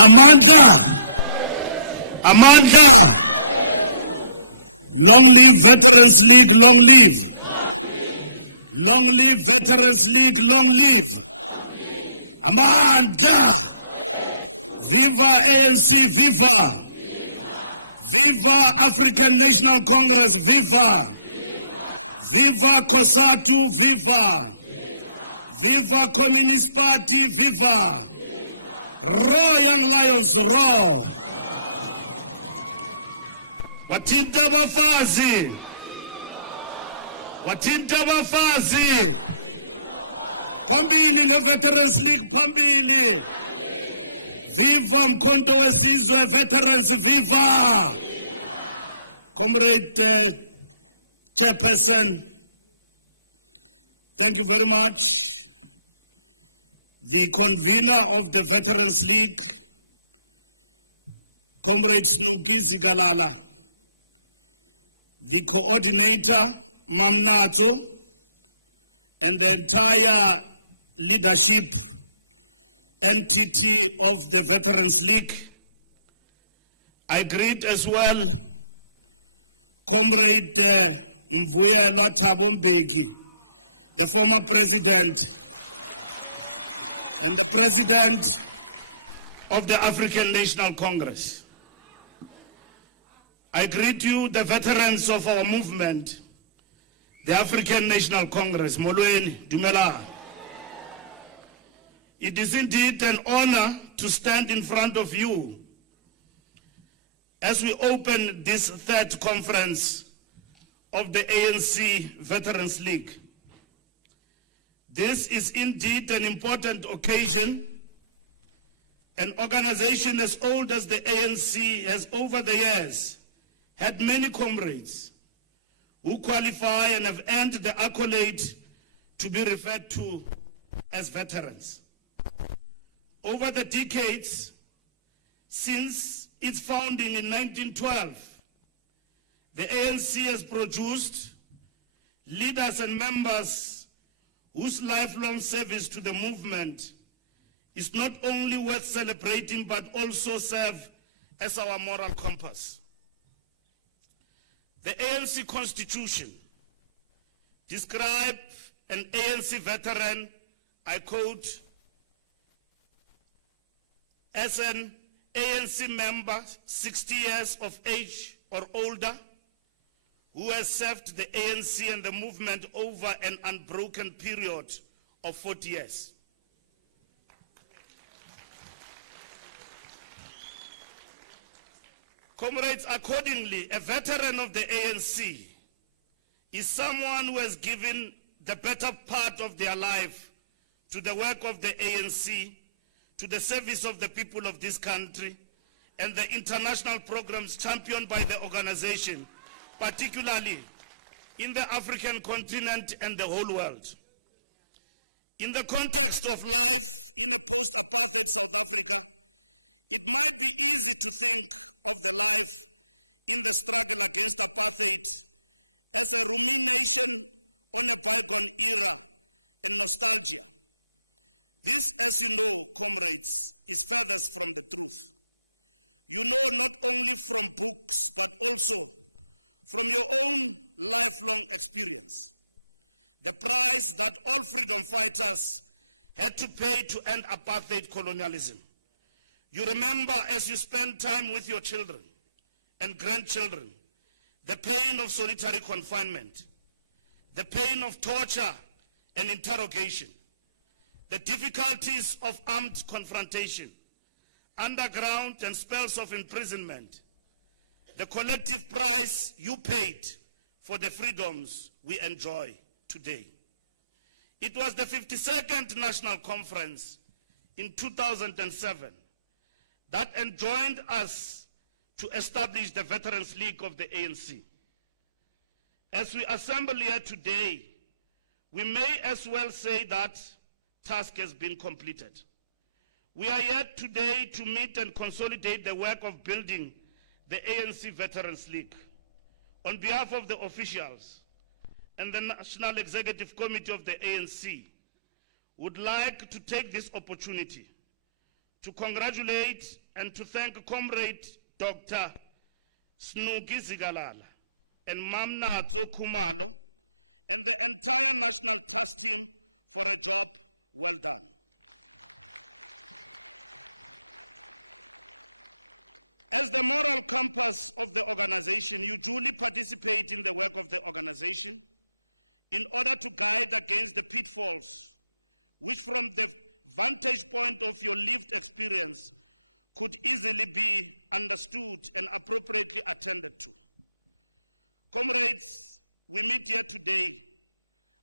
Amandla. Long live Veterans League, long live. Long live Veterans League, long live. Amandla. Viva ANC, viva. Viva African National Congress, viva. Viva COSATU, viva. Viva Communist Party, viva. Raw Young Lions, raw. Wathinta bafazi. Wathinta bafazi. Phambili nge-Veterans League, phambili. Viva Mkhonto weSizwe, Veterans, viva. Comrade Chairperson, thank you very much. The convener of the Veterans League, Comrade Snuki Zikalala, the coordinator, Mamnato, and the entire leadership entity of the Veterans League. I greet as well Comrade Mvuyelwa Thabo Mbeki, the former president and the president of the African National Congress. I greet you, the veterans of our movement, the African National Congress. Molweni, Dumela. It is indeed an honor to stand in front of you as we open this third conference of the ANC Veterans League. This is indeed an important occasion. An organization as old as the ANC has over the years had many comrades who qualify and have earned the accolade to be referred to as veterans. Over the decades, since its founding in 1912, the ANC has produced leaders and members whose lifelong service to the movement is not only worth celebrating but also serve as our moral compass. The ANC Constitution describes an ANC veteran, I quote, as an ANC member 60 years of age or older who has served the ANC and the movement over an unbroken period of 40 years. Comrades, accordingly, a veteran of the ANC is someone who has given the better part of their life to the work of the ANC, to the service of the people of this country, and the international program, of life in a post-apartheid South Africa. It might be easy to think of the life in the struggle against apartheid as a rumination on a bygone era and nostalgia. This, as you know, comrades, is furthest from the truth. You know not only from books, but also from your own lifelong experience, the price that all freedom fighters had to pay to end apartheid colonialism. You remember, as you spend time with your children and grandchildren, the pain of solitary confinement, the pain of torture and interrogation, the difficulties of armed confrontation, underground and spells of imprisonment, the collective price you paid for the freedoms we enjoy today. It was the 52nd National Conference in 2007 that enjoined us to establish the Veterans League of the ANC. As we assemble here today, we may as well say that task has been completed. We are here today to meet and consolidate the work of building the ANC Veterans League. On behalf of the officials, and the entire national task team for a job well done. As the moral compass of the organization, you duly participate in the work of the organization in order to guide against the pitfalls, which from the vantage point of your lived experience could easily be understood and appropriately attended to. Comrades, we meet here today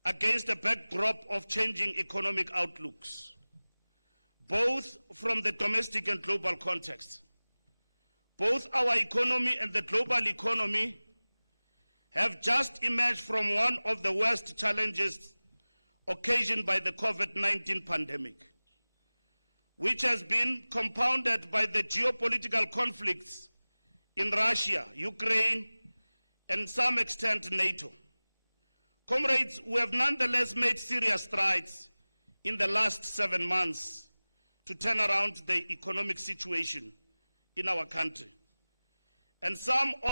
against a backdrop of changing economic outlooks, both from the domestic and global context. Both our economy and the global economy have just emerged from one of the worst challenges occasioned by the COVID-19 pandemic, which has been compounded by the geopolitical conflicts in Russia, Ukraine, and to some extent NATO. Comrades, we have nonetheless made serious strides in the last 7 months to turn around the economic situation in our country. And some of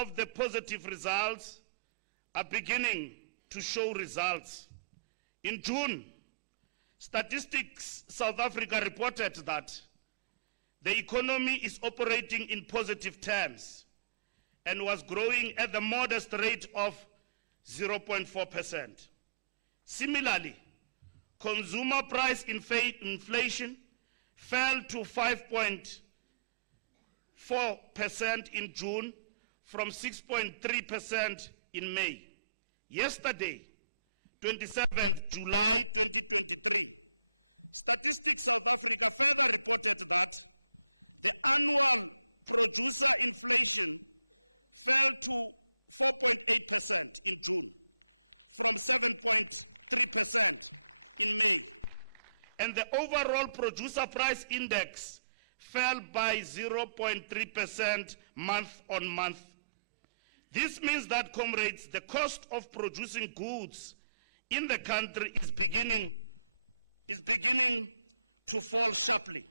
July 2023, Statistics South Africa further reported that the annual producer inflation fell to 4.8% in June from 7.3% in May. Is beginning to fall sharply.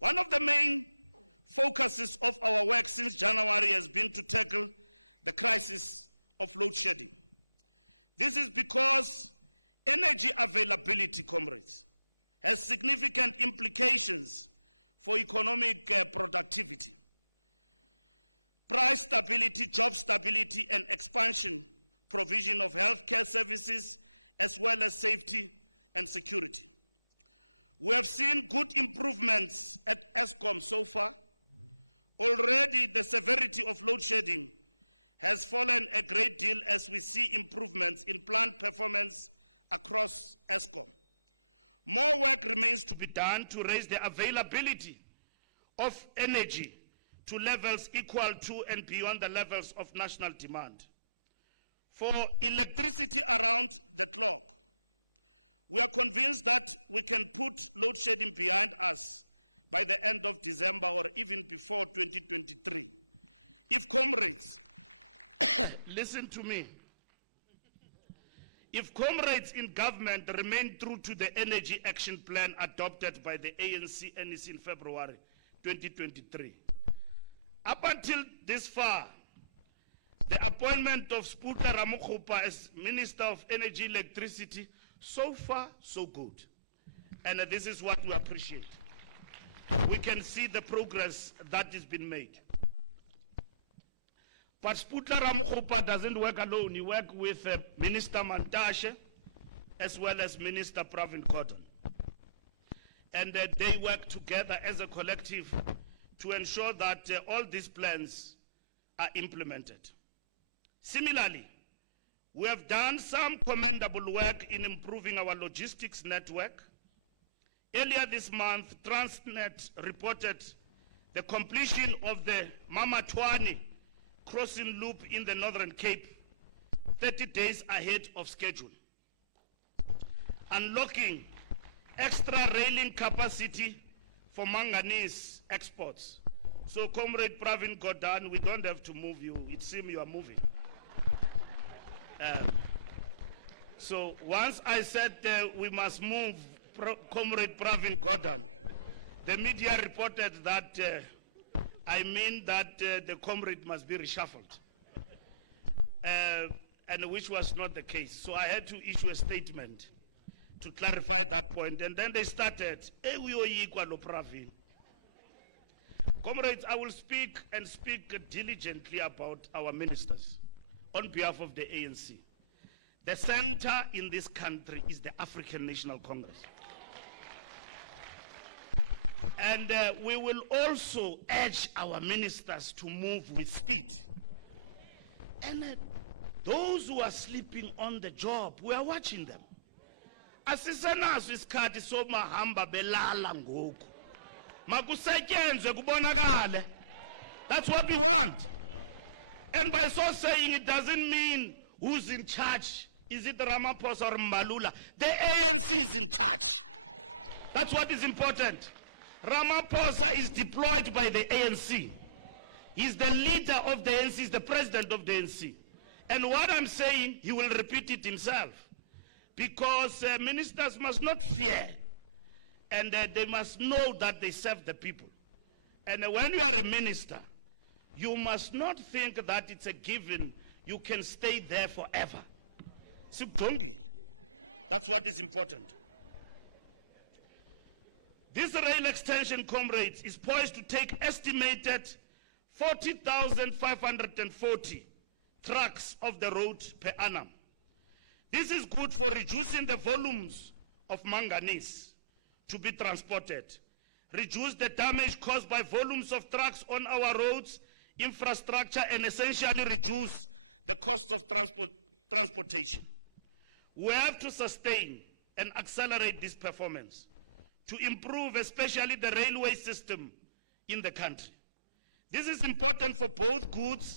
One of the main focuses of our work since January has been to tackle the crisis of load shedding. This is because energy availability, comrades, has significant implications for economic productivity, price stability, job stability, and expansion, provision of healthcare services, as well as safety and security. We have seen good improvements at Eskom so far. Already the severity of load shedding has fallen a great deal as we see improvements in plant performance across Eskom. More work remains to electricity around the clock. We are convinced that we can put load shedding behind us by the end of December or even before 2023. If comrades, Gordon, the media by that. Then they started. Speed. What? And by so ANC is in charge. That's what is important. Ramaphosa is deployed by the ANC. He's the leader of the fear. That's what is important. For reducing the volumes reduce the cost of transportation. Important for both goods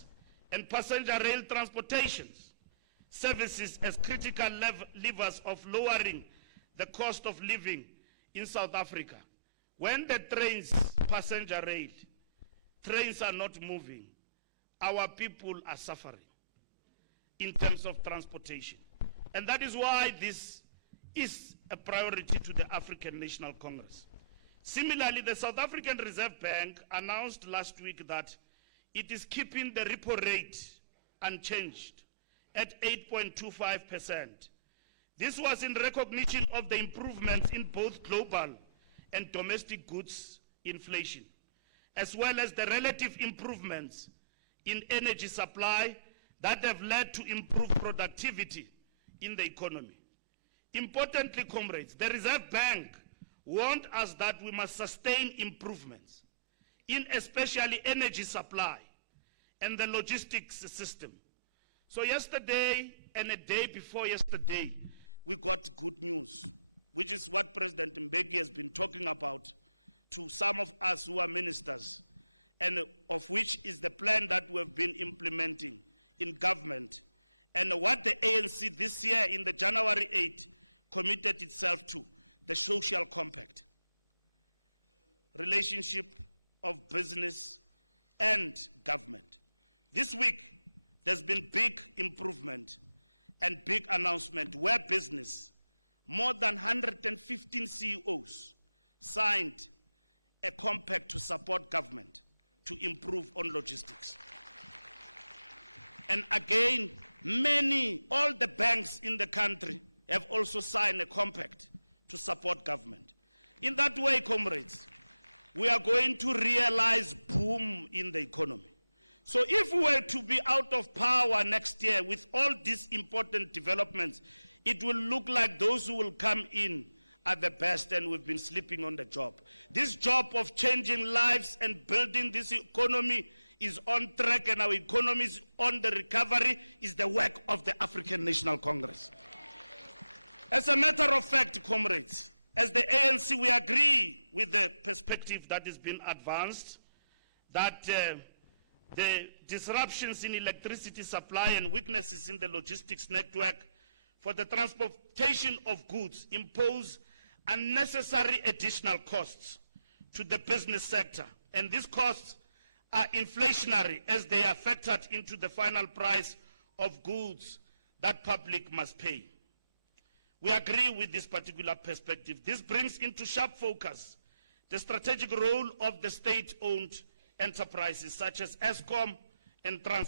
we got good news, which is what President Mbeki has been talking about to some of us who are ministers, and of which is the plan that we have been implementing in government, and what the ANC this year in the January 8 committed itself to, the social compact. Relationship of business and government. This week, there's been big improvement and big announcement where business, more than 115 CEOs signed a compact to support government to improve on logistics. And again, all the banks in the country have also signed a compact to support government. In that way, comrades, we are going to realize boom in the economy. So if we were to be out of power next year with all these important developments, it will look like those who will come in are the best, and we've been sleeping on the job. This job of changing lives and building this economy is on track, and our economy is on the recovery, is the work of the African National Congress. As a matter of fact, comrades, as the ANC, we agree with the perspective weaknesses in the logistics network for the transportation of goods impose unnecessary additional costs to the business sector, and these costs are inflationary as they are factored into the final price of goods that public must pay. We agree with this particular perspective. This brings into sharp focus the strategic role of the state-owned enterprises such as Eskom and Trans.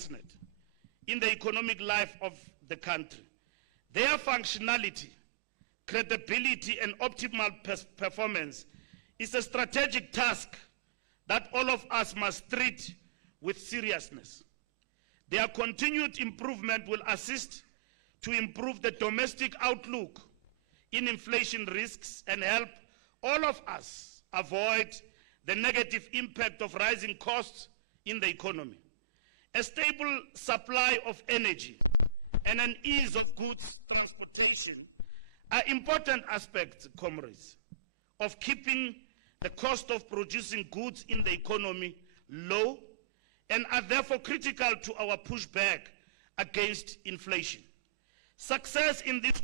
Of goods transportation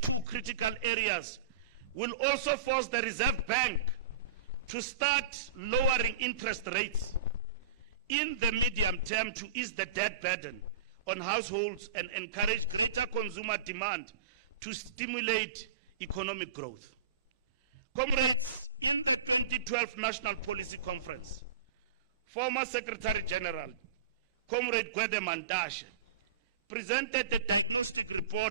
to areas will also greater it's in the 2020 policy conference. Diagnostic report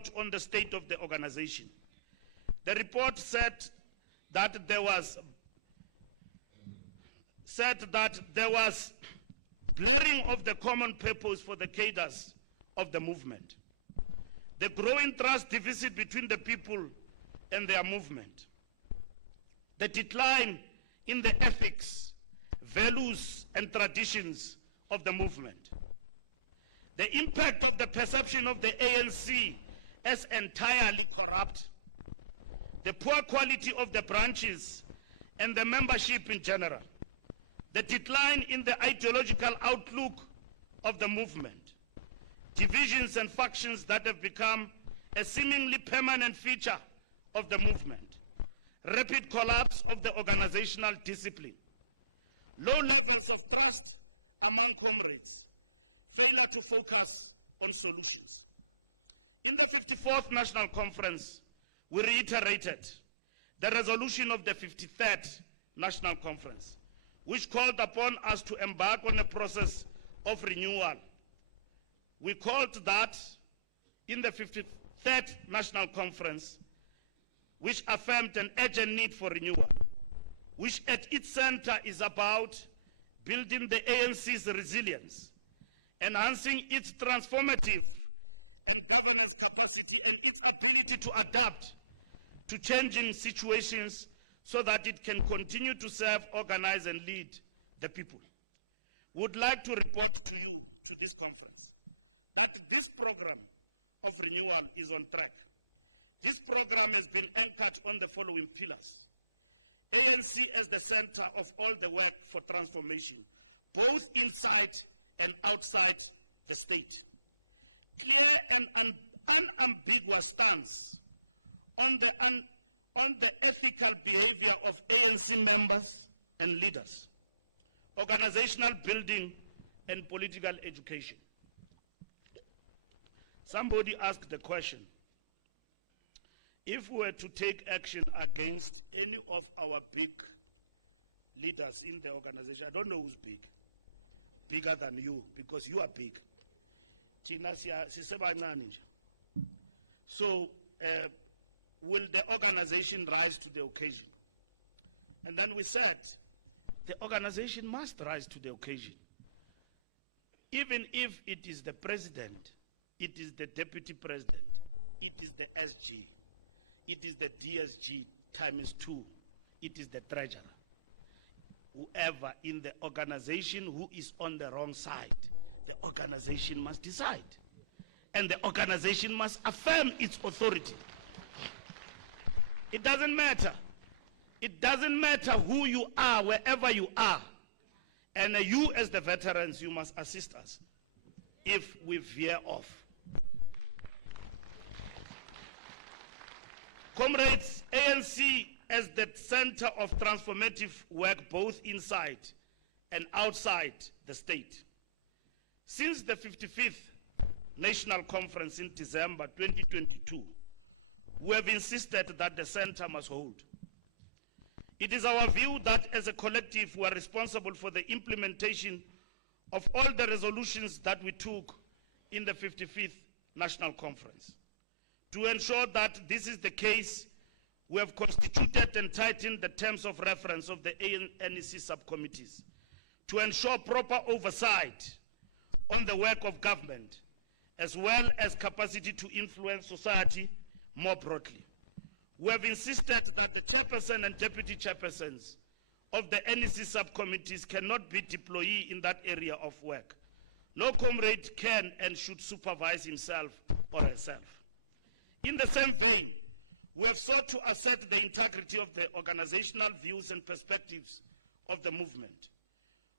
of the perception of the ANC as corrupt. Levels of trust among comrades, failure to focus on solutions. In the 54th National Congress, which at its center is about and governance capacity and its ability to adapt to you to this conference that this program of renewal is on track. This program has been anchored on the following pillars: ANC as the center of all the work for transformation, both inside and outside the state. Clear and unambiguous stance on the ethical behavior of ANC members and leaders. Organizational building against any of our big leaders in the organization. I don't know who's big. Bigger than you, because you are big. So, will the organization rise to the occasion? And then we said, it is the SG, it is the DSG times. The organization. that the chairperson and deputy chairperson. In vain, we have sought to assert the integrity of the organizational views and perspectives of the movement.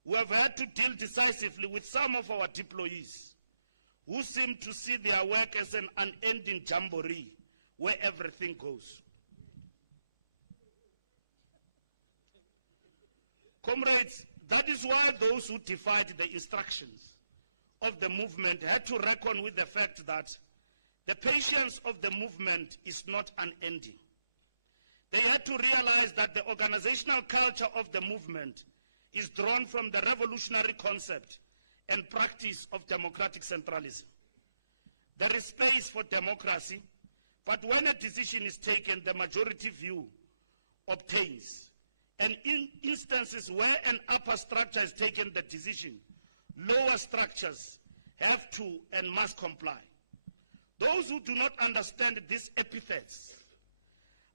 We have had to deal decisively with some of our deployees who seem to see their work as an unending jamboree where everything goes. Comrades, that is why those who defied the instructions of the movement had to reckon with the fact that the patience of the movement is not unending. They had to realize that the organizational culture of the movement is drawn from the revolutionary concept and practice of democratic centralism. There is space for democracy, but when a decision is taken, the majority view obtains. And in instances where an upper structure has taken the decision, lower structures have to and must comply. Those who do not understand these epithets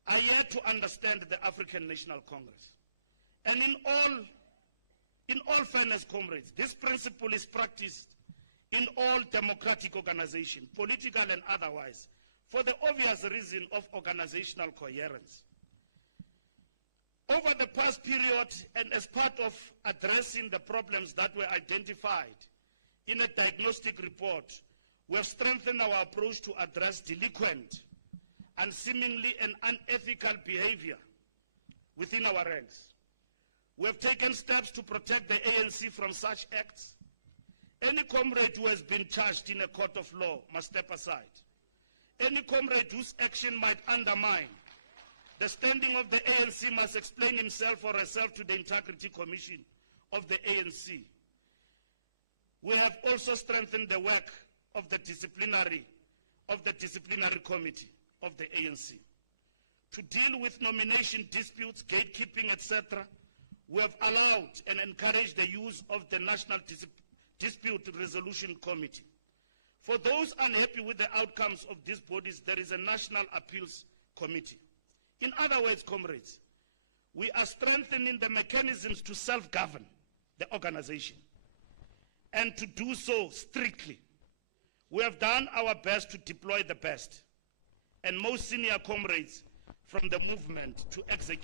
are yet to understand the African National Congress. And in all fairness, comrades, this principle is practiced in all democratic organizations, political and otherwise, for the obvious reason of organizational coherence. Over the past period, and as part of addressing the problems that were identified in a diagnostic report, we have strengthened our approach to address delinquent and seemingly an unethical behavior within our ranks. We have taken steps to protect the ANC from such acts. Any comrade who has been charged in a court of law must step aside. Any comrade whose action might undermine the standing of the ANC must explain himself or herself to the Integrity Commission of the ANC. We have also strengthened the work of the disciplinary committee of the ANC. To deal with nomination disputes, gatekeeping, etc., we have allowed and encouraged the use of the National Dispute Resolution Committee. For those unhappy with the outcomes of these bodies, there is a National Appeals Committee. In other words, comrades, we are strengthening the mechanism movement to execute.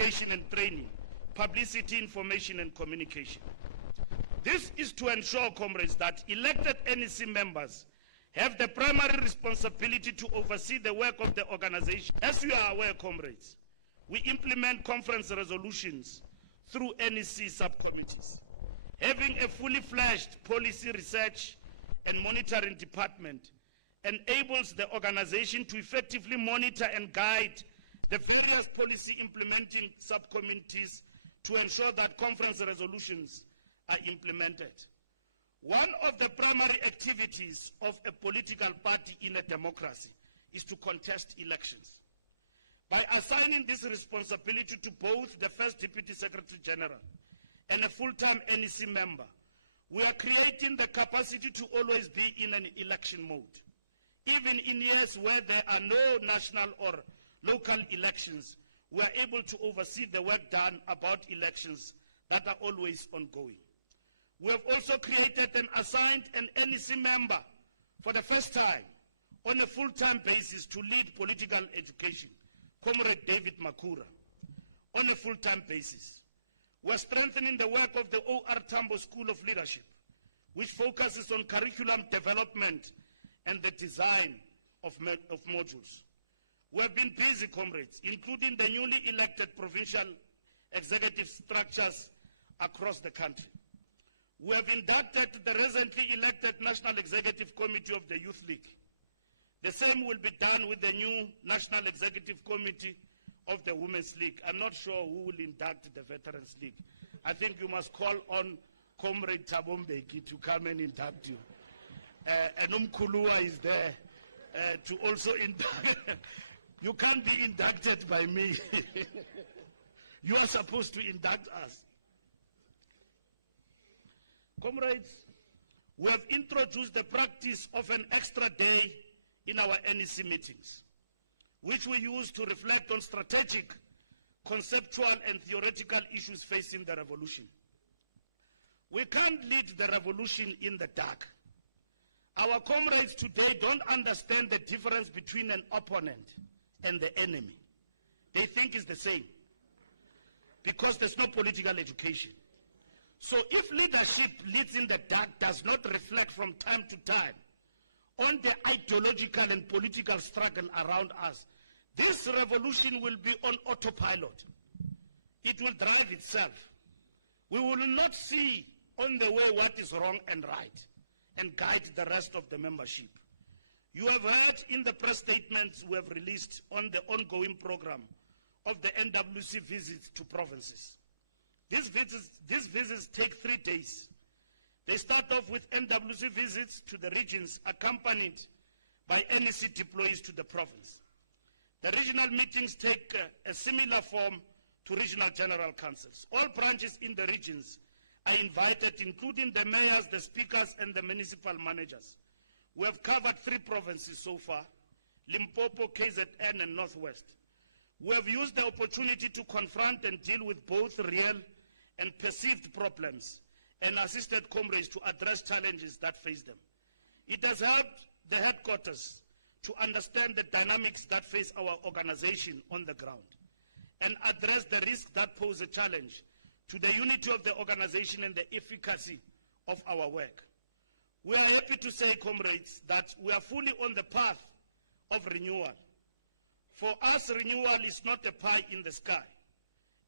Education and training, publicity, committees. Having a fully fledged and monitor various policy implementing subcommittees to ensure that conference resolutions are implemented. One of the primary activities of a political party in a democracy is to contest elections. By assigning this responsibility to both the First Deputy Secretary General and a full-time NEC member, we are creating the capacity to always be in an election mode. Even in years where there are no national or local elections, we are able to oversee the work done about elections that are always ongoing. We have also created and assigned an NEC member for the first time on a full-time basis to lead political education, Comrade David Makura, on a full-time basis. We are strengthening the work of the O.R. Tambo School of Leadership, which focuses on curriculum development and the design of modules. We have been busy, comrades, including the newly elected provincial executive structures across the country. We have inducted the recently elected National Executive Committee of the Youth League. The same will be done with the new National Executive Committee of the Women's League. I'm not sure who will induct the Veterans League. I think you must call on Comrade Thabo Mbeki to come and induct you. And Umkulua is there to also induct. You can't be inducted by me. You are supposed to induct us. Comrades, we have introduced the practice of an extra day in our NEC meetings, which we use to reflect on strategic, conceptual, and theoretical issues facing the revolution. We can't lead the revolution in the dark. Our comrades today don't understand the difference between an opponent and the enemy. They think it's the same because there's no political education. So if leadership leads in the dark does not reflect from time to time on the ideological and political struggle around us, this revolution will be on autopilot. It will drive itself. We will not see on the way what is wrong and right and guide the rest of the membership. You have heard in the press statements we have released on the ongoing program of the NWC visits to provinces. These visits take 3 days. They start off with NWC visits to the regions accompanied by NEC deployees to the province. The regional meetings take a similar form to regional general councils. All branches in the regions are invited, including the mayors, the speakers, and the municipal managers. We have covered 3 provinces so far: Limpopo, KZN, and Northwest. We have used the opportunity to confront and deal with both real and perceived problems and assisted comrades to address challenges that face them. It has helped the headquarters to understand the dynamics that face our organization on the ground and address the risks that pose a challenge to the unity of the organization and the efficacy of our work. We are happy to say, comrades, that we are fully on the path of renewal. For us, renewal is not a pie in the sky.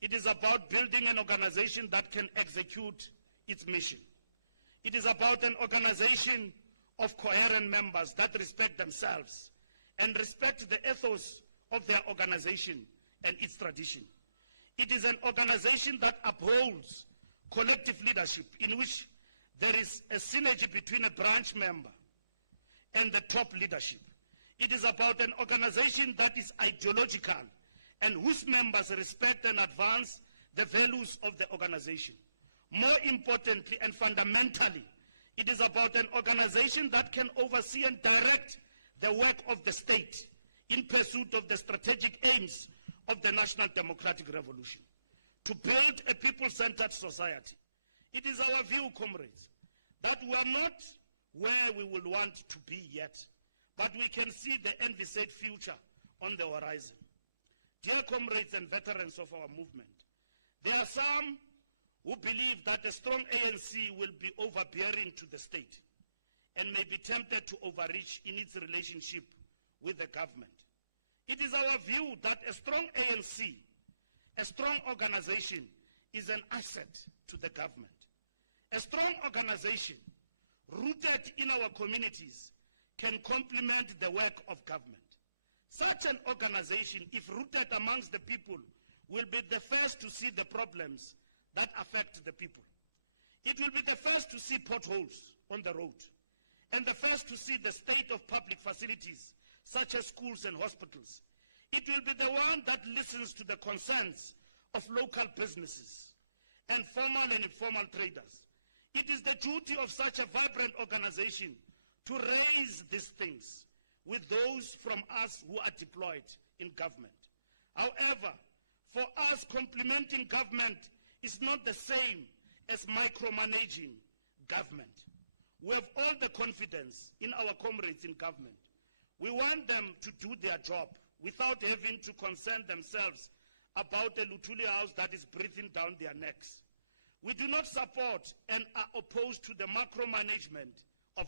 It is about building an organization that can execute its mission. It is about an organization of coherent members that respect themselves and respect the ethos of their organization and its tradition. It is an organization that upholds collective leadership in which there is a synergy between a branch member and the top leadership. It is about an organization that is ideological and whose members respect and advance the values of the organization. More importantly and fundamentally, it is about an organization that can oversee and direct the work of the state in pursuit of the strategic aims of the National Democratic Revolution, to build a people-centered society. It is our view, comrades, that we are not where we will want to be yet, but we can see the envisaged future on the horizon. Dear comrades and veterans of our movement, there are some who believe that a strong ANC will be overbearing to the state and may be tempted to overreach in its relationship with the government. It is our view that a strong ANC, a strong organization, is an asset to the government. A strong organization rooted in our communities can complement the work of government. Such an organization, if rooted amongst the people, will be the first to see the problems that affect the people. It will be the first to see potholes on the road and the first to see the state of public facilities such as schools and hospitals. It will be the one that listens to the concerns of local businesses and formal and informal traders. It is the duty of such a vibrant organization to raise these things with those from us who are deployed in government. However, for us, complementing government is not the same as micromanaging government. We have all the confidence in our comrades in government. We want them to do their job without having to concern themselves about a Luthuli house that is breathing down their necks. We do not support and are opposed to the macro-management of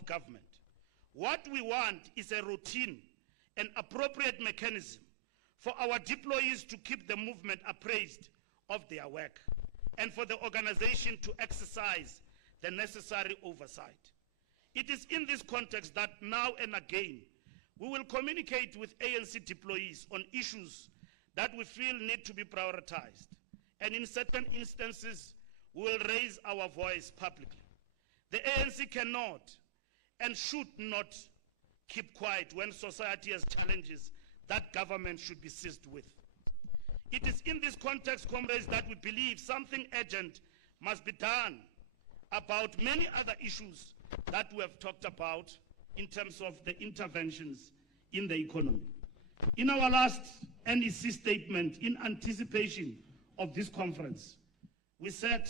of the interventions in the economy. In our last NEC statement, in anticipation of this conference, we said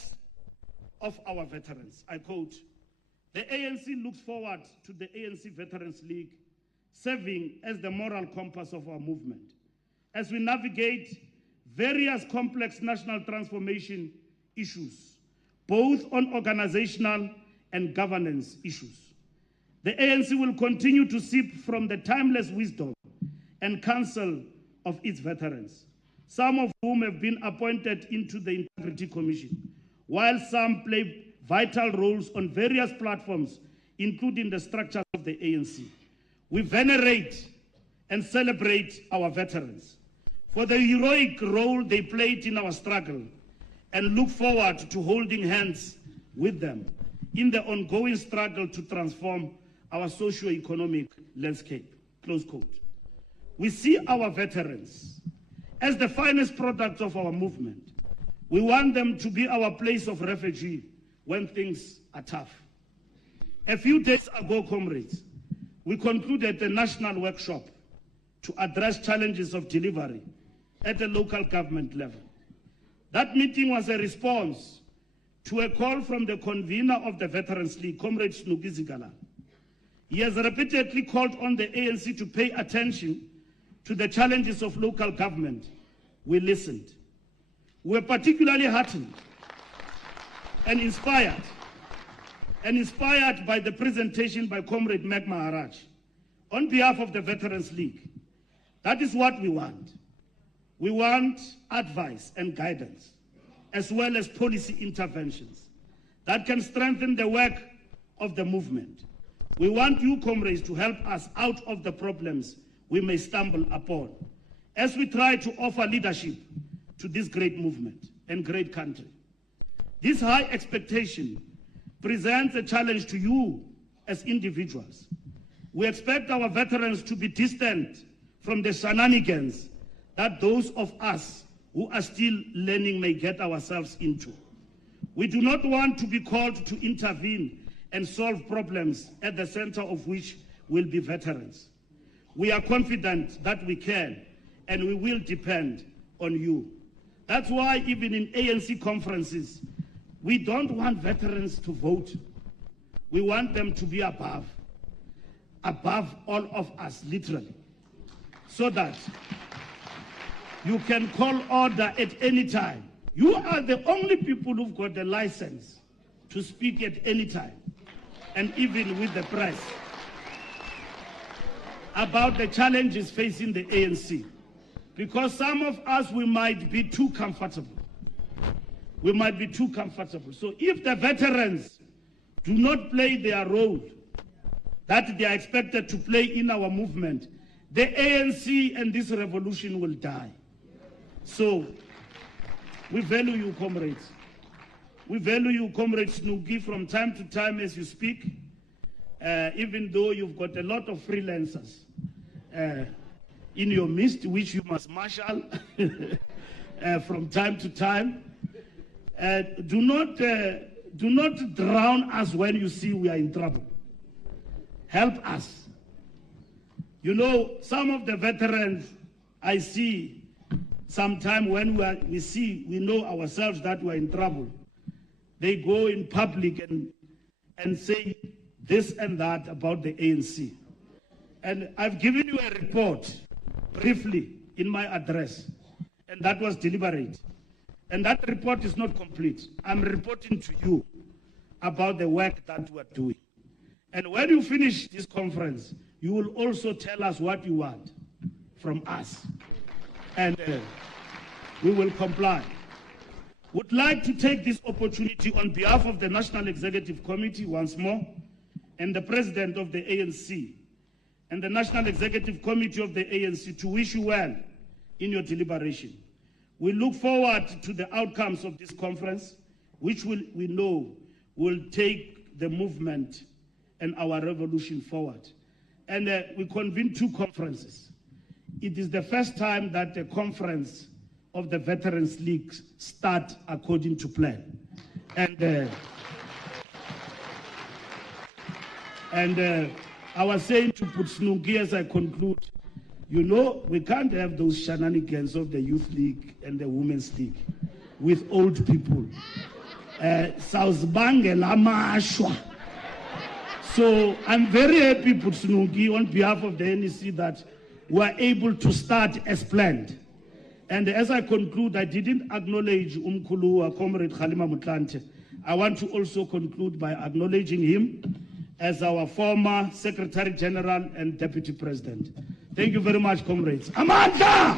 of our veterans, I quote, "The ANC looks forward to the ANC Veterans League serving as the moral compass of our movement as we navigate various complex national transformation issues, both on organizational and governance issues. The ANC will continue to sip from the timeless wisdom and counsel of its veterans, some of whom have been appointed into the Integrity Commission, while some play vital roles on various platforms, including the structures of the ANC. We venerate and celebrate our veterans for the heroic role they played in our struggle and look forward to holding hands with them in the ongoing struggle to transform our socio-economic landscape." Close quote. We see our veterans as the finest product of our movement. We want them to be our place of refuge when things are tough. A few days ago, comrades, we concluded a national workshop to address challenges of delivery at the local government level. That meeting was a response to a call from the convener of the Veterans League, Comrade Snoekie Zikalala. He has repeatedly called on the ANC to pay attention to the challenges of local government. We listened. We were particularly heartened and inspired by the presentation by Comrade Meg Maharaj on behalf of the Veterans League. That is what we want. We want advice and guidance, as well as policy interventions that can strengthen the work of the movement. We want you, comrades, to help us out of the problems we may stumble upon as we try to offer leadership to this great movement and great country. This high expectation presents a challenge to you as individuals. We expect our veterans to be distant from the shenanigans that those of us who are still learning may get ourselves into. We do not want to be called to intervene and solve problems at the center of which will be veterans. We are confident that we can, and we will depend on you. That's why even in ANC conferences, we don't want veterans to vote. We want them to be above all of us, literally, so that you can call order at any time. You are the only people who've got the license to speak at any time, and even with the press, about the challenges facing the ANC. Because some of us, we might be too comfortable. We might be too comfortable. So if the veterans do not play their role that they are expected to play in our movement, the ANC and this revolution will die. So we value you, comrades. We value you, Comrade Snoekie, from time to time as you speak, even though you've got a lot of freelancers in your midst, which you must from time to time. Do not drown us when you see we are in trouble. Help us. You know, some of the veterans I see sometime when we know ourselves that we are in trouble, they go in public and say this and that about the ANC. And I've given you a report briefly in my address that was deliberate. And that report is not complete. I'm reporting to you about the work that we're doing. And when you finish this conference, you will also tell us what you want from us. And we will comply. We'd like to take this opportunity on behalf of the National Executive Committee once more, and the President of the ANC, and the National Executive Committee of the ANC to wish you well in your deliberation. We look forward to the outcomes of this conference, which we know will take the movement and our revolution forward. And we convened 2 conferences. It is the first time that a conference of the Veterans League start according to plan. And I was saying to put Snooki as I conclude. You know, we can't have those shenanigans of the Youth League and the Women's League with old people. So I'm very happy, Putsunuki, on behalf of the NEC, that we're able to start as planned. And as I conclude, I didn't acknowledge Umkulu, Comrade Khalima Mutlante. I want to also conclude by acknowledging him as our former Secretary General and Deputy President. Thank you very much, comrades. Amanda!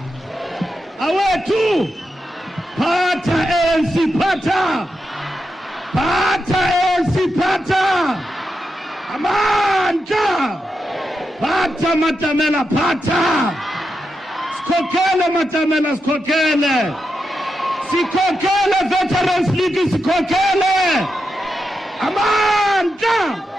Away too! Pata ANC Pata! Pata ANC Pata! Amanda! Pata Matamela Pata! Skokele Matamela Skokele! Sikokele Veterans League Sikokele! Amanda!